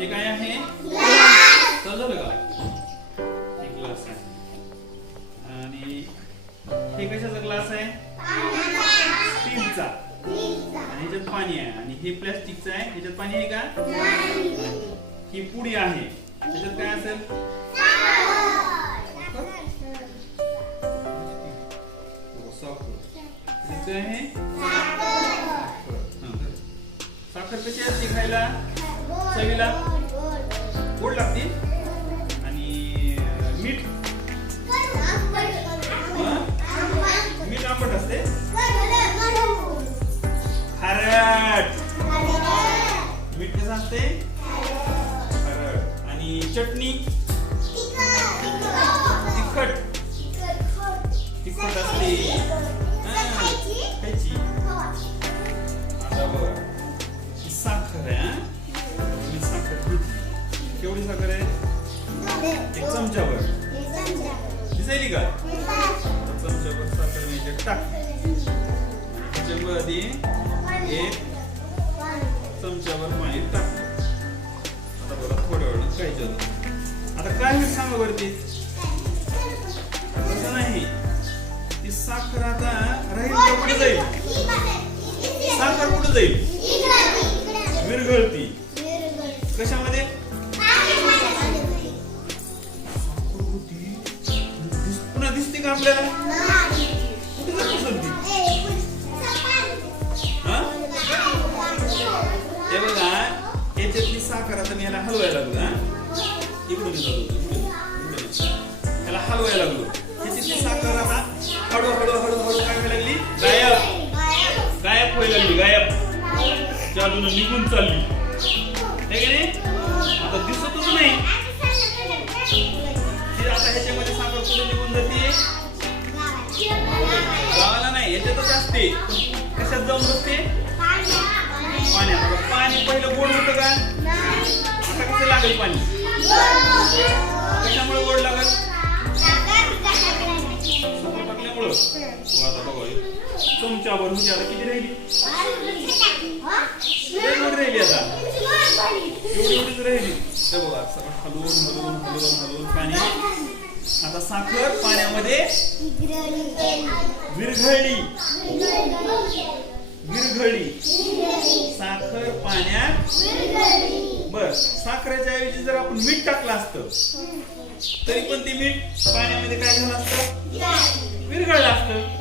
हे काय आहे? कलर एक ग्लास आहे. आणि हे कशाचा ग्लास आहे? स्टीलचा. आणि ह्याच्यात पाणी आहे. आणि हे प्लॅस्टिकचं आहे. ह्याच्यात पाणी आहे का? ही पुडी आहे. त्याच्यात काय असेल? साखर. ह्याचं आहे? हं. साखर कशी असते खायला? चवीला गोड लागते आणि मीठ. मीठ आंबट असते. खारट मीठ कसं असते? खारट आणि चटणी. केवढी साखर आहे? एक चमचाभर. दिसायली का? चमचाभर साखर मी याच्यात टाक त्याच्यामध्ये एक चमचाभर पाणी टाकलं आता बघा थोड्या वेळ खायचं आता काय होईल सांगा वरती तसं नाही. ती साखर आता राहील कुठे जाईल? साखर कुठे जाईल? विरघळती हलवायला लागलो हा इकडून येत होतो, इकडून, हलवायला लागलो ह्याच्यातली साखर आता हळू हळू हळू हळू काय व्हायला लागली गायब गायब व्हायला लागली गायब चालून निघून चालली नाही आता दिसतच नाही ती आता ह्याच्यामध्ये साखर कुठे निघून जाते गावाला नाही ह्याच्यातच असते कशात जाऊन बसते पाण्यात पाणी पहिलं गोड होतं का आता कसं लागेल पाणी? कशामुळे गोड लागल? टाकल्यामुळं? हो, आता बघा हे. म्हणजे आता किती राहिली? राहिली आता? एवढी एवढीच राहिली? ते बघा सगळं हलवून हलवून हलवून हलवून पाणी. आता साखर पाण्यामध्ये विरघळली. विरघळली. साखर पाण्यात बर साखरेच्या ऐवजी जर आपण मीठ टाकलं असतं तरी पण ते मीठ पाण्यामध्ये काय झालं असतं? विरघळलं असतं.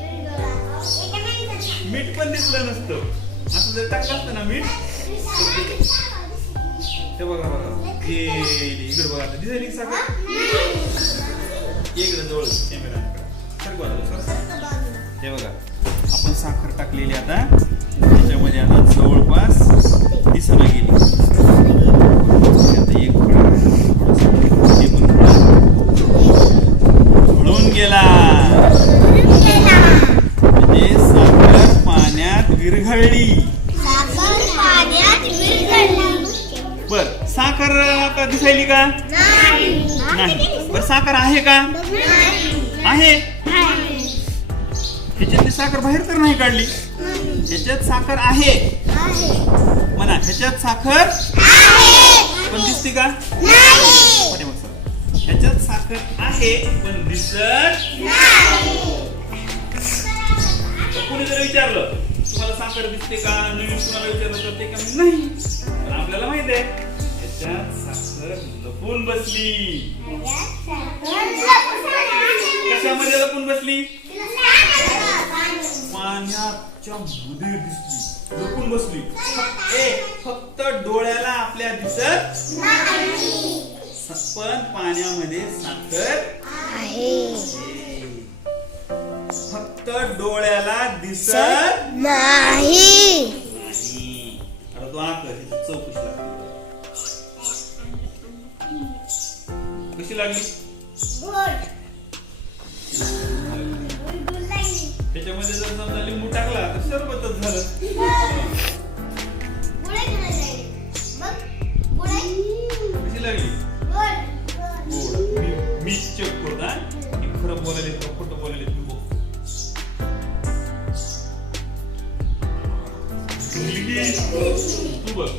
मीठ पण दिसलं नसतं. असं जर टाकलं असतं ना मीठ तर ते- बघा बघा. हे इकडे बघा आता. दिसायली साखर? इकडे जवळ कॅमेरा सर हे बघा. आपण साखर टाकलेली आता. त्याच्यामध्ये आता जवळपास दिसायला गेली. आता एक घुळून गेला. म्हणजे साखर पाण्यात विरघळली. बर साखर आता दिसायली का? नाही. बर साखर आहे का? आहे. ह्याच्यातली साखर बाहेर तर नाही काढली. ह्याच्यात साखर आहे. म्हणा ह्याच्यात साखर पण दिसते का. ह्याच्यात साखर आहे पण दिसत कोणी जर विचारलं तुम्हाला साखर दिसते का? नवीन कुणाला विचारलं तर ते का? नाही. पण आपल्याला माहीत आहे ह्याच्यात साखर लपून बसली. कशामध्ये लपून बसली? पाण्याच्या मध्ये दिसली. लपून बसली. फक्त- ए फक्त डोळ्याला आपल्या दिसत पण पाण्यामध्ये साखर आहे. फक्त डोळ्याला दिसत नाही. नाही. आता तो आकर ह्याची चौकशी लागली कशी लागली? त्याच्यामध्ये जर समजा लिंबू टाकला तर सरबतच झालं. कशी लागली? गोड मी मी चेक करतो हा. की खरं बोलायला का खोटं बोलायला तू बघ. मुलगी, तू बघ.